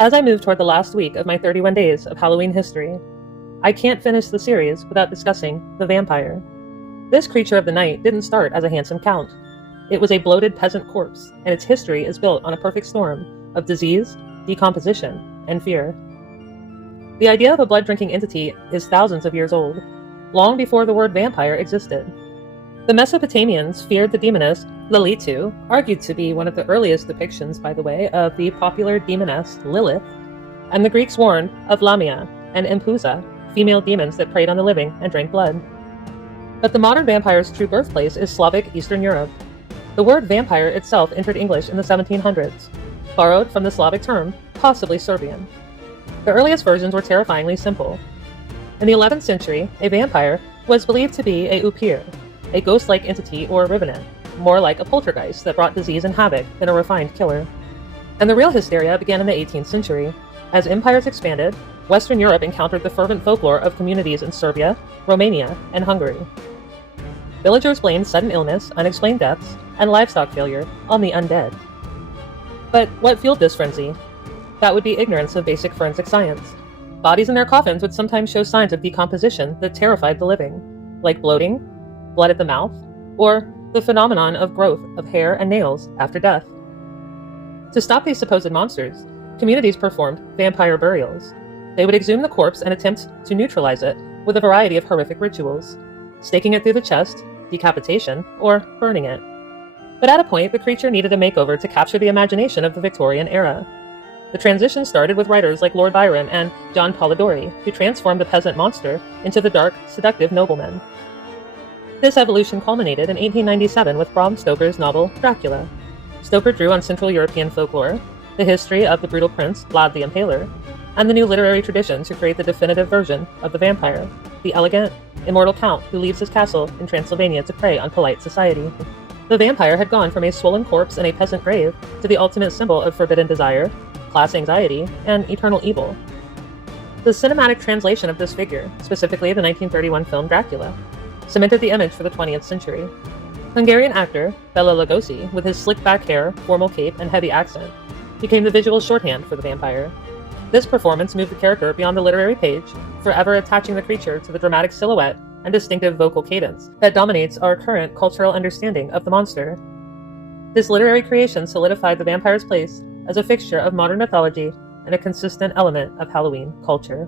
As I move toward the last week of my 31 days of Halloween history, I can't finish the series without discussing the vampire. This creature of the night didn't start as a handsome count. It was a bloated peasant corpse, and its history is built on a perfect storm of disease, decomposition, and fear. The idea of a blood-drinking entity is thousands of years old, long before the word vampire existed. The Mesopotamians feared the demoness Lilitu, argued to be one of the earliest depictions, by the way, of the popular demoness Lilith, and the Greeks warned of Lamia and Empusa, female demons that preyed on the living and drank blood. But the modern vampire's true birthplace is Slavic Eastern Europe. The word vampire itself entered English in the 1700s, borrowed from the Slavic term, possibly Serbian. The earliest versions were terrifyingly simple. In the 11th century, a vampire was believed to be a upir, a ghost-like entity or revenant, more like a poltergeist that brought disease and havoc than a refined killer. And the real hysteria began in the 18th century. As empires expanded, Western Europe encountered the fervent folklore of communities in Serbia, Romania, and Hungary. Villagers blamed sudden illness, unexplained deaths, and livestock failure on the undead. But what fueled this frenzy? That would be ignorance of basic forensic science. Bodies in their coffins would sometimes show signs of decomposition that terrified the living, like bloating, blood at the mouth, or the phenomenon of growth of hair and nails after death. To stop these supposed monsters, communities performed vampire burials. They would exhume the corpse and attempt to neutralize it with a variety of horrific rituals, staking it through the chest, decapitation, or burning it. But at a point, the creature needed a makeover to capture the imagination of the Victorian era. The transition started with writers like Lord Byron and John Polidori, who transformed the peasant monster into the dark, seductive nobleman. This evolution culminated in 1897 with Bram Stoker's novel Dracula. Stoker drew on Central European folklore, the history of the brutal prince Vlad the Impaler, and the new literary tradition to create the definitive version of the vampire, the elegant, immortal count who leaves his castle in Transylvania to prey on polite society. The vampire had gone from a swollen corpse in a peasant grave to the ultimate symbol of forbidden desire, class anxiety, and eternal evil. The cinematic translation of this figure, specifically the 1931 film Dracula, cemented the image for the 20th century. Hungarian actor Bela Lugosi, with his slick-back hair, formal cape, and heavy accent, became the visual shorthand for the vampire. This performance moved the character beyond the literary page, forever attaching the creature to the dramatic silhouette and distinctive vocal cadence that dominates our current cultural understanding of the monster. This literary creation solidified the vampire's place as a fixture of modern mythology and a consistent element of Halloween culture.